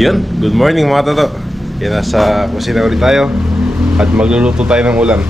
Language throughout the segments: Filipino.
Yun, good morning mga tato. Yan, nasa kusina ulit tayo at magluluto tayo ng ulam.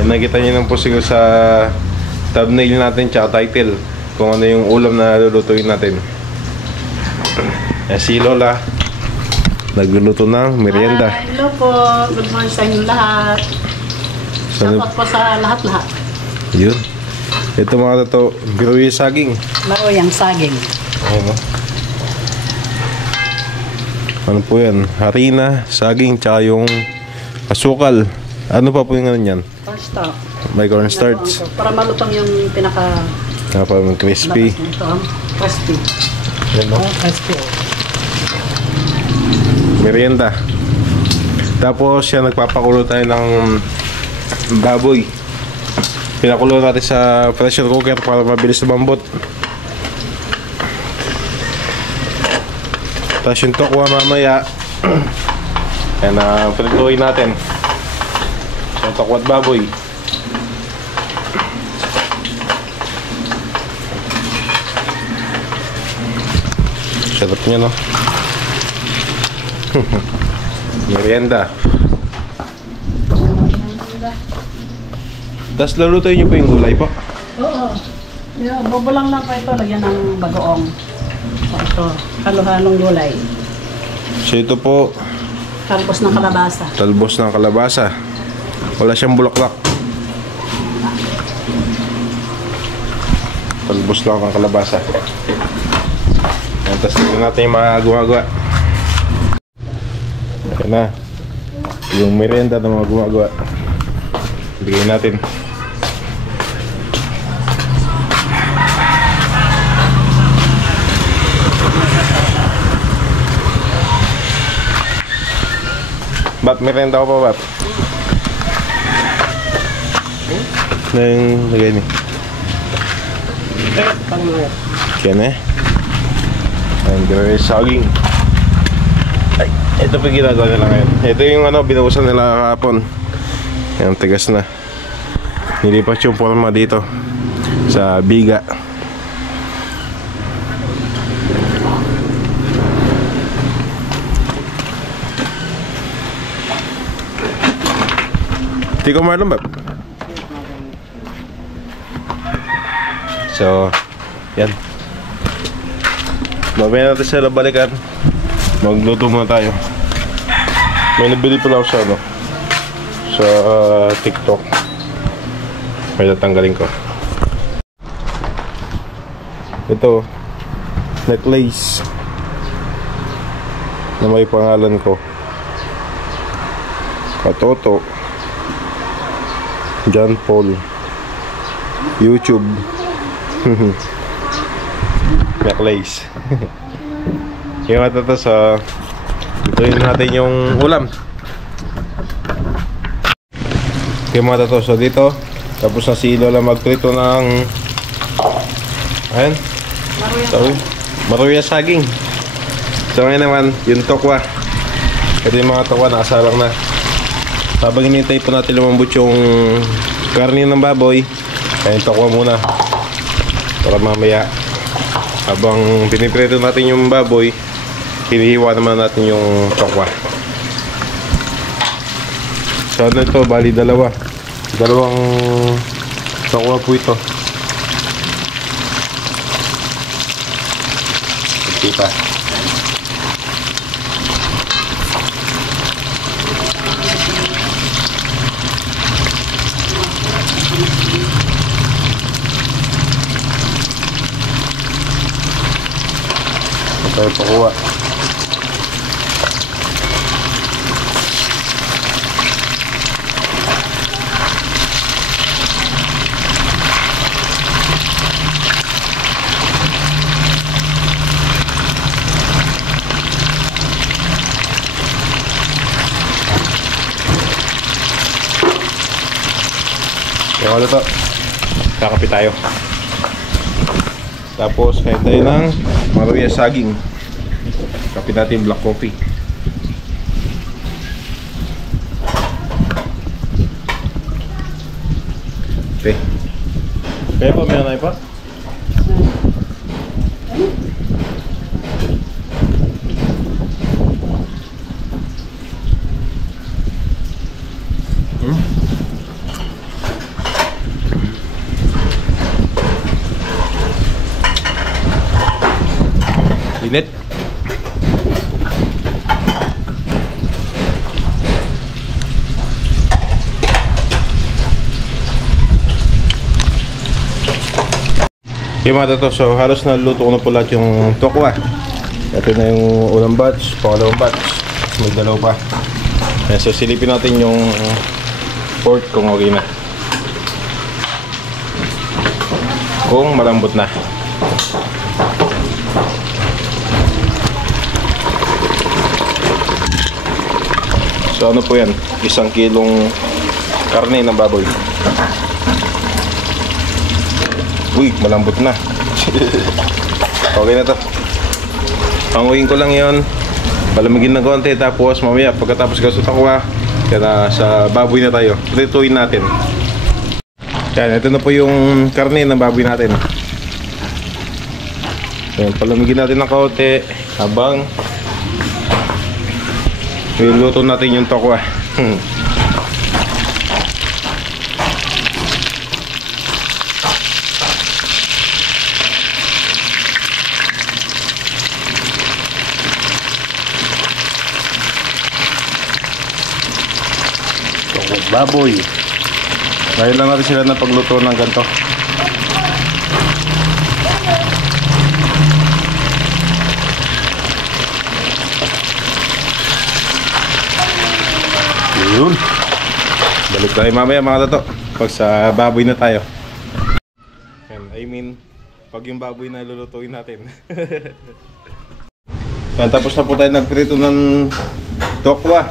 Yan, nakita nyo ng posigo sa thumbnail natin tsaka title kung ano yung ulam na lulutuin natin. Yan, si Lola nagluluto ng merienda. Hello po, good morning sa inyo lahat. Shoutout po sa lahat-lahat. Yun, ito mga tato, biruwi saging. Maruyang saging. Ano? Ano po yan? Harina, saging, tsaka yung asukal. Ano pa po yung ano yan? Cornstarch. May cornstarch. Para malutong yung pinaka... Para crispy. Ito, crispy. Yan, no? Crispy. Merienda. Tapos yan, nagpapakulo tayo ng baboy. Pinakulo natin sa pressure cooker para mabilis lumambot. Tapos yung tokwa mamaya. Yan na prituin natin. So, tokwa at baboy. Sarap niya, no? Merienda. Tapos lalutuin niyo po yung gulay po? Oo. Bubulang lang pa ito. Lagyan ng bagoong. Ito, halo-halong gulay. So ito po, Talbos ng kalabasa. talbos ng kalabasa. Wala siyang bulaklak. Talbos lang ang kalabasa. Tapos tignan natin yung mga gumagawa. Ayan na. Yung merienda ng mga gumagawa. Bigyan natin. Bat, merienda ko pa, Bat. Na yung lagay ni. Yan eh. And there is saging. Ay, ito pa ginagawa nila ngayon. Ito yung ano, binuusan nila kahapon. Yan, tigas na. Nilipat yung forma dito sa biga. Hindi ko marunong ba? So, yan. Mamaya natin sila balikan. Magluto muna tayo. May nabili pala ako sa ano, sa TikTok. May tatanggalin ko. Ito, necklace na may pangalan ko. Katoto, John Paul, YouTube. Necklace. Yung ito to, sa ituin natin yung ulam. Yung mga to, so dito tapos na si Lola magprito ng ayan, maruyang saging. So ngayon naman yung tokwa. Ito yung mga tokwa, nakasalang na. Habang hinintay po natin lumambot yung karne ng baboy, ayun, tokwa muna para mamaya habang piniprito natin yung baboy, hinihiwa naman natin yung tokwa. So ano ito, bali dalawang tokwa po ito. Ito pa. Tayo pakuha. Kaya wala to. Kakapi tayo. Tapos kahit tayo ng maruyang saging. Kapi natin black coffee. Okay. Kaya pa may anay pa? Yung mga to, so halos naluto ko na po lahat yung tokwa. Ito na yung unang batch, pangalawang batch. May dalawa pa. Ayan, so silipin natin yung pork kung okay na. Kung malambot na. So ano po yan? 1 kilong karne ng baboy. Uy, malambot na. Okay na to. Panguhin ko lang yon, palamigin ng konti, tapos mamaya pagkatapos ka sa takwa, kaya sa baboy na tayo. Prituin natin. Yan, ito na po yung karne ng baboy natin. Yan, palamigin natin ng konti habang niluto natin yung takwa. Baboy. Dahil lang natin sila na pagluto ng ganito. Yun. Balik tayo mamaya mga tato. Pag sa baboy na tayo. I mean, pag yung baboy na lulutuin natin. Yan, tapos na po tayo nagprito ng tokwa.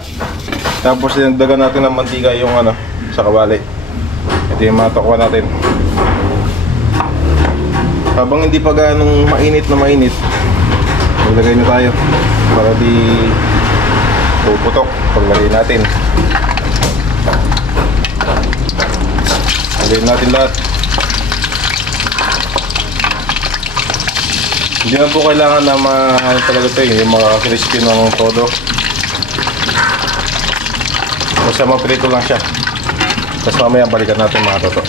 Tapos dinagdagan natin ng mantika yung ano, sa kawali. Ito yung mga tokwa natin. Habang hindi pa ganong mainit na mainit, maglagay na tayo para di puputok paglagay natin. Lagay natin lahat. Hindi na po kailangan na talaga ito yung mga crispy ng todo. Basta maprito lang siya. Tapos mamaya balikan natin mga toto.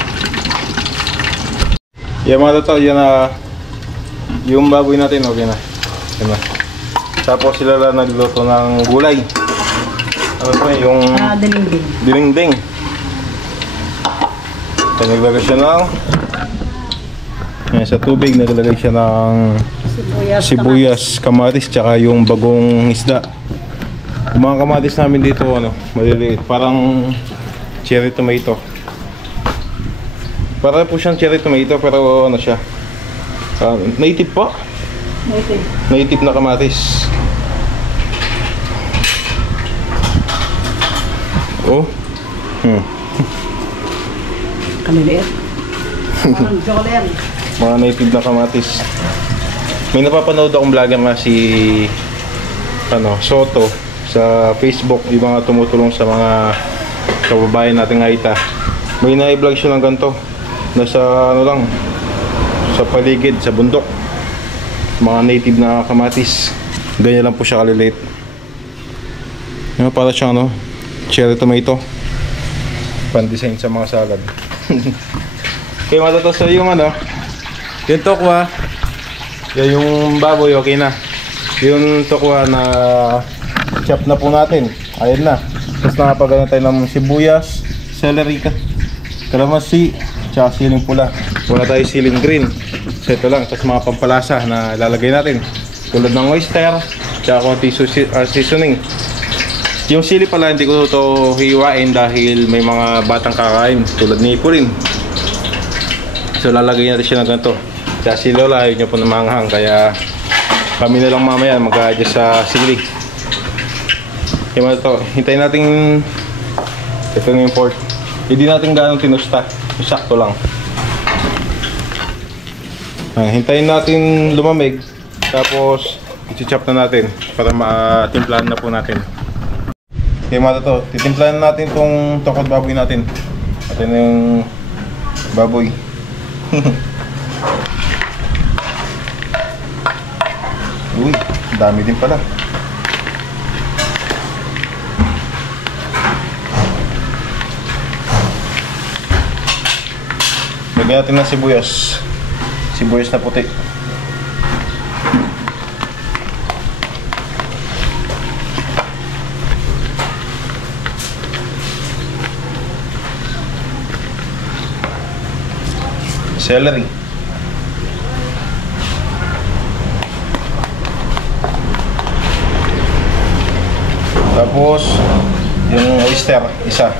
Yan mga toto, yan na yung baboy natin, okay na. Yan na. Tapos sila lang nagluto ng gulay. Ano po yung Dinding. dinding. Kaya naglagay siya ng sa tubig, naglagay siya ng sibuyas, kamatis, tsaka yung bagong isda. Yung mga kamatis namin dito, ano, maliliit, parang cherry tomato. Para po siyang cherry tomato, pero ano siya, native po. Native na kamatis. Oh. Kaliliit. Parang jolen. Mga native na kamatis. May napapanood akong vlogger nga si Soto sa Facebook, yung mga tumutulong sa mga kababayan nating Aita. May na-vlog siya ng ganito. Nasa ano lang, sa paligid, sa bundok. Mga native na kamatis. Ganyan lang po siya kaliliit. Yung para siyang cherry tomato. Pan-design sa mga salad. Okay, matataas yung yung tokwa. Yung baboy, okay na. Yung tokwa na chop na po natin. Ayun na. Tapos nakapagano tayo ng sibuyas, celery, kalamansi, tsaka siling pula. Wala tayo siling green. So ito lang. Tapos mga pampalasa na ilalagay natin. Tulad ng oyster, tsaka konti seasoning. Yung sili pala hindi ko ito hiwain dahil may mga batang kakain. Tulad ni Pauline. So lalagay natin siya ng ganito. Tsaka si Lola ayaw niya po namanghang. Kaya kami na lang mamaya mag-adjust sa sili. Yung mga ito, hintayin natin. Ito yung pork. Hindi natin ganong tinusta. Sakto lang. Hintayin natin lumamig. Tapos i-chop na natin para matimplahan na po natin. Yung mga ito, titimplahan natin itong tokwa baboy natin. Ito na yung baboy. Uy, dami din pala. Lagyan natin ng sibuyas. Sibuyas na puti. Celery. Tapos, yung oyster, isa.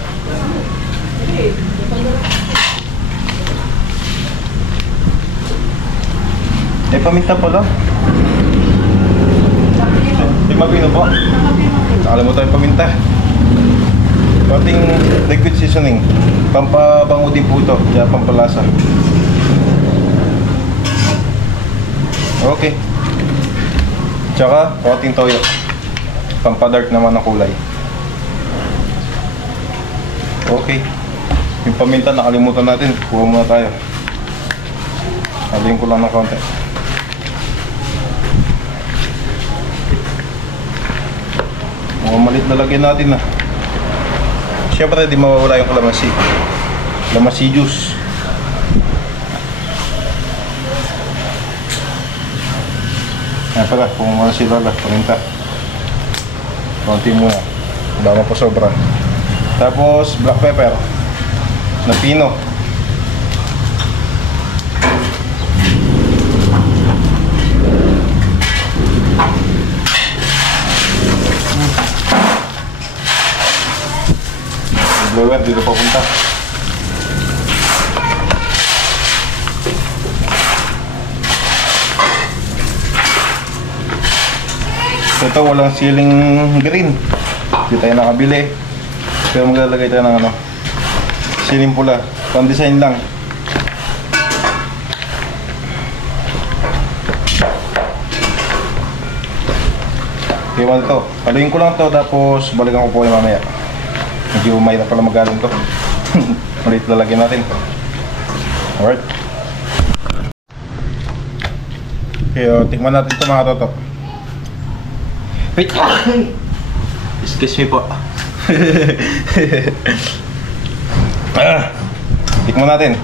May paminta pala. May mapino po. Nakalimutan yung paminta. Konting liquid seasoning. Pampabango din po ito. Kaya pampalasa. Okay. Tsaka, konting toyo. Pampadark naman ang kulay. Okay. Yung paminta nakalimutan natin. Kuha muna tayo. Haluin ko lang ng konti. Mga malit na lagyan natin na. Siyempre di mawawala yung kalamansi. Kalamansi juice. Yan pala, kung mga si Lola, paminta. Konti muna. Baka po sobra. Tapos black pepper na pino. Blower dito papunta. Ito walang ceiling green. Hindi tayo nakabili. Pero maglalagay tayo ng ano, ceiling pula. Pang design lang. Iwan to. Haluin ko lang to tapos balikan ko po yung mamaya. Medyo may na pala magaling to. Ulit lalagyan natin. Alright. Okay, tikman natin ito mga toto. Wait! Excuse me po. Tikman natin.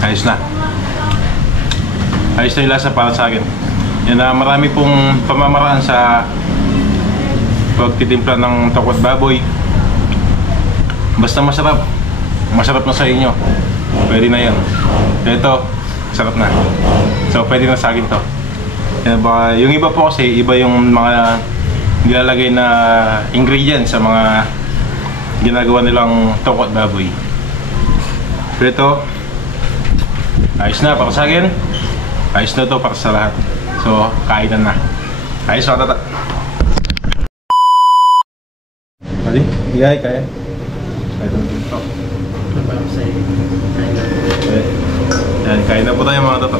Ayos na. Ayos na yung lasa para sa akin. Yan na marami pong pamamaraan sa pagtitimpla ng tokwat baboy. Basta masarap. Masarap na sa inyo. Pwede na yan. Ito, sarap na. So pwede na sa akin to. Yan ba, yung iba po kasi, iba yung mga nilalagay na ingredients sa mga ginagawa nilang tokwat baboy. Pero ito, ayos na para sa akin. Ayos na to para sa lahat. So, kainan na. Ayos na tata. Hali, higay, kaya. Kaya ito natin ito. Yan, kain na po tayo mga tata.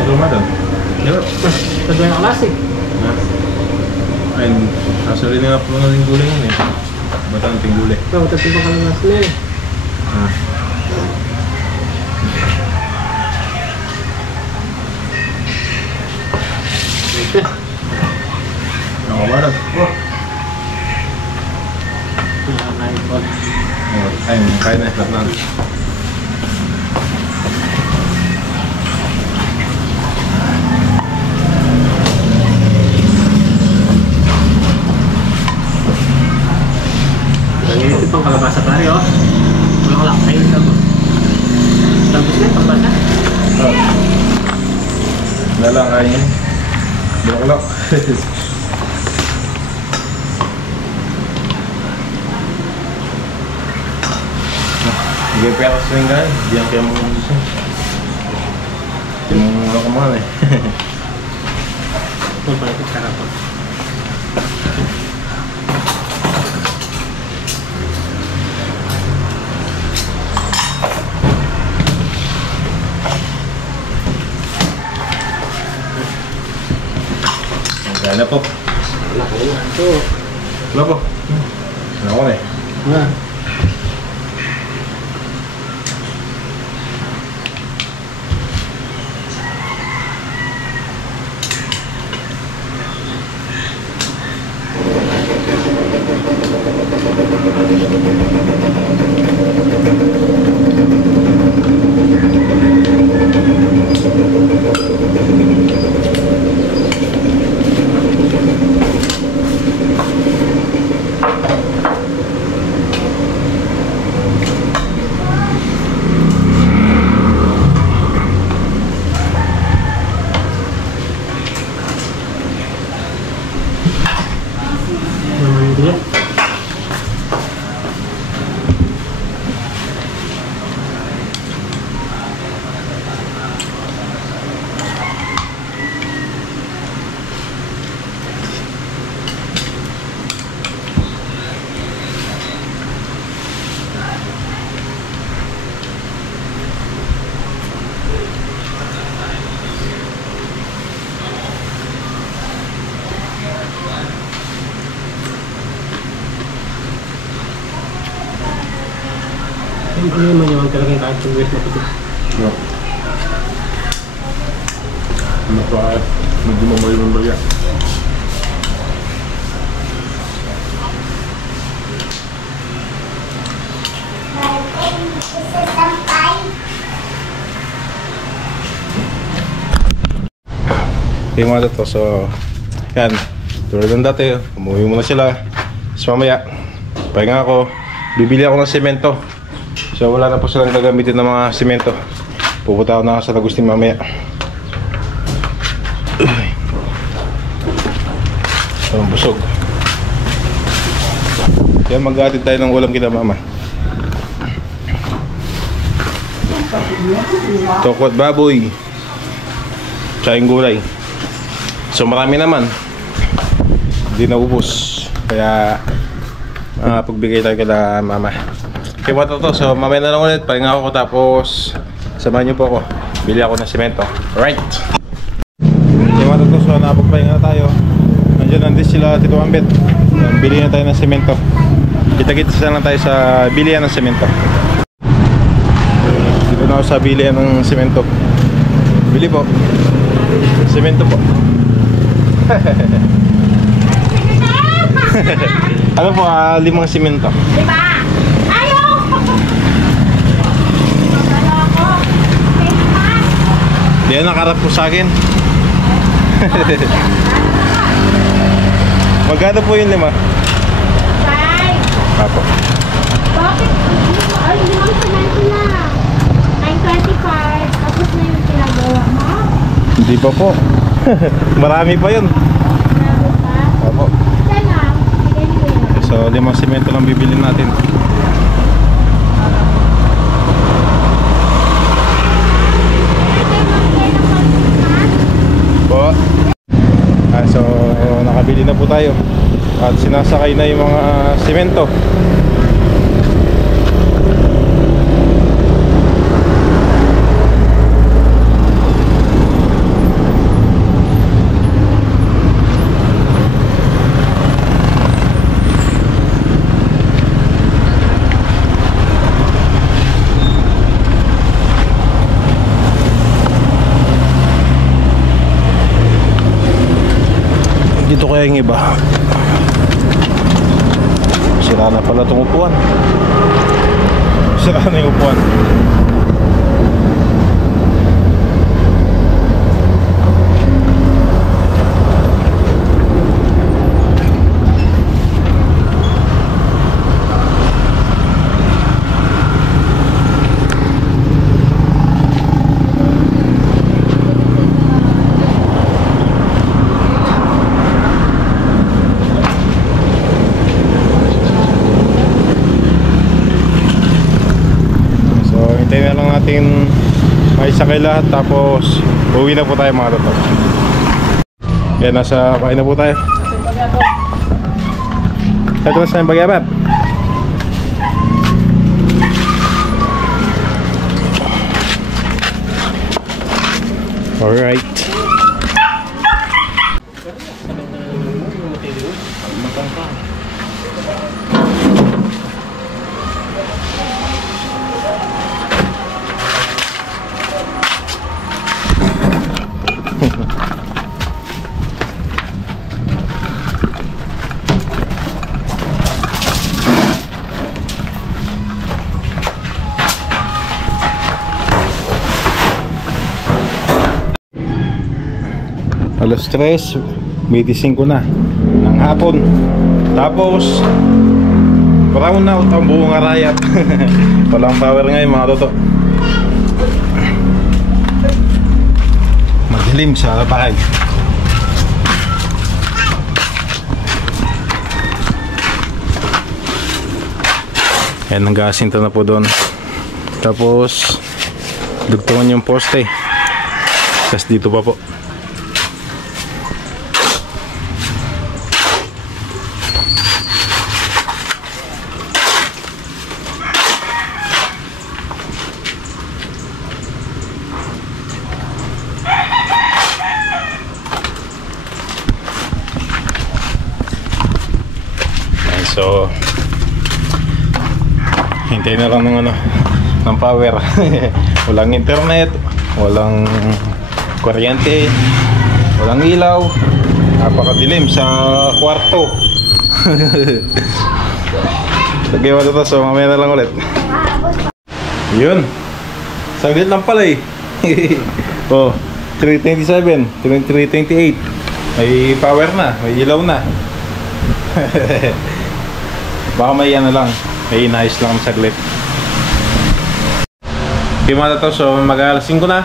Ito naman doon. Ito yung klasik. Ayun, actually nga po natin gulay yun eh. Bata natin gulay. Ito, ito yung kalamas na eh. Ako ba rin? Ayun, kain na. Lahat na. Ito pang kalabasa pare oh. Walang lang, ayun ka mo. Tapos na, kalabasa. Lalang kain yun. Bulak-bulak. Hindi pera sa rin guys. Diyan kaya mo gusto. Hindi mo muna kumahal eh. Ito pala ito sarap oh. Gana po. Wala ko yan ito. Wala po. Ano ko na eh. Ano naman yung talagang kahit yung wet na puti. No. Ano pa, medyo mamay yung baya. Yung mga to, so yan, tulad ng dati, umuwi muna sila. Tapos mamaya, pahinga ako, bibili ako ng semento. So wala na po silang gagamitin ng mga semento. Pupunta ako na sa Agustin mamaya. So busog. Kaya mag-aatid tayo ng ulam kina mama. Tokot baboy, tsaka yung gulay. So marami naman, hindi naubos. Kaya pagbigay tayo kila mama. Okay po to, so mamaya na lang ulit. Pahinga ako tapos samahan niyo po ako. Bili ako ng semento. Alright. Okay po to, so napagpahinga na tayo. Nandun sila Tito Ambet. Bili na tayo ng semento. Kita-kita lang tayo sa bilihan ng semento. Dito na ako sa bilihan ng semento. Bili po. Semento po. Ano po, 5 semento. 5! Ayaw! Magkala ako. Di yan nakarap po sa akin. Magkano po yung 5? 5! Apo. Bakit? Ay, 5 semento na. 9.25. Tapos na yung pinagawa mo. Hindi pa po. Marami pa yun. Marami pa. Apo. Sana, bigay mo yun. So 5 semento lang bibili natin. Po. So nakabili na po tayo. At sinasakay na yung mga semento. Dito kaya yung iba. Sira na pala itong upuan. Sira na yung upuan. Hintayin na lang natin maisakay lahat tapos uwi na po tayo mga toto. Yan, nasa kain na po tayo. Ito na sa yung bagyabat. Alright. Alas 3:25 na ng hapon. Tapos brown out ang buong Arayat. Walang power ngayon mga toto. Madilim sa bahay. Ayan, nag-aasinto na po doon. Tapos dugtungan yung poste. Tapos dito pa po. So hintayin na lang ng ng power. Walang internet, walang kuryente, walang ilaw, napakadilim sa kwarto. Lagyan mo ito, so mamaya na lang ulit. Yun, saglit lang pala eh. Oh, 327, 328. May power na, may ilaw na. Baka may ano lang, may inayos lang saglit. Okay mga tataw, so mag-alas 5 na.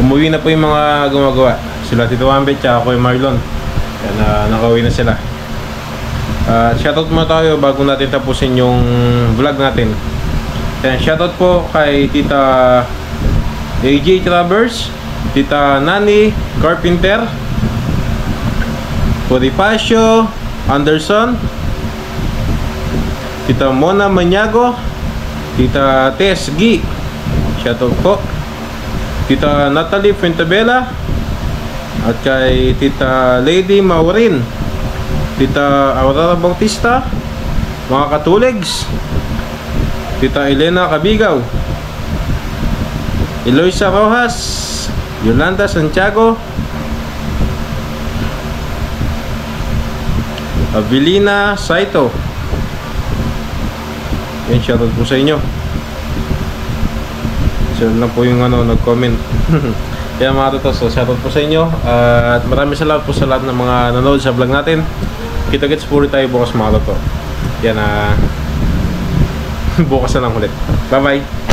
Umuwi na po yung mga gumagawa. Sila Tito Wambet, tsaka ako yung Marlon. Yan, nakauwi na sila. Shoutout muna tayo bago natin tapusin yung vlog natin. Yan, shoutout po kay Tita AJ Travers, Tita Nani Carpenter, Bonifacio Anderson, Tita Mona Maniago, Tita Tess G, shoutout po, Tita Natalie Fuentabella, at kay Tita Lady Maurin, Tita Aurora Bautista, mga katuligs, Tita Elena Cabigaw, Eloisa Rojas, Yolanda Santiago, Avelina Saito. Yan, shoutout po sa inyo. Sila lang po yung nag-comment. Kaya mga tutos, so shoutout po sa inyo. At maraming salamat po sa lahat ng mga nanood sa vlog natin. Kita-kits po tayo bukas mga tutos. Yan, bukas na lang ulit. Bye bye.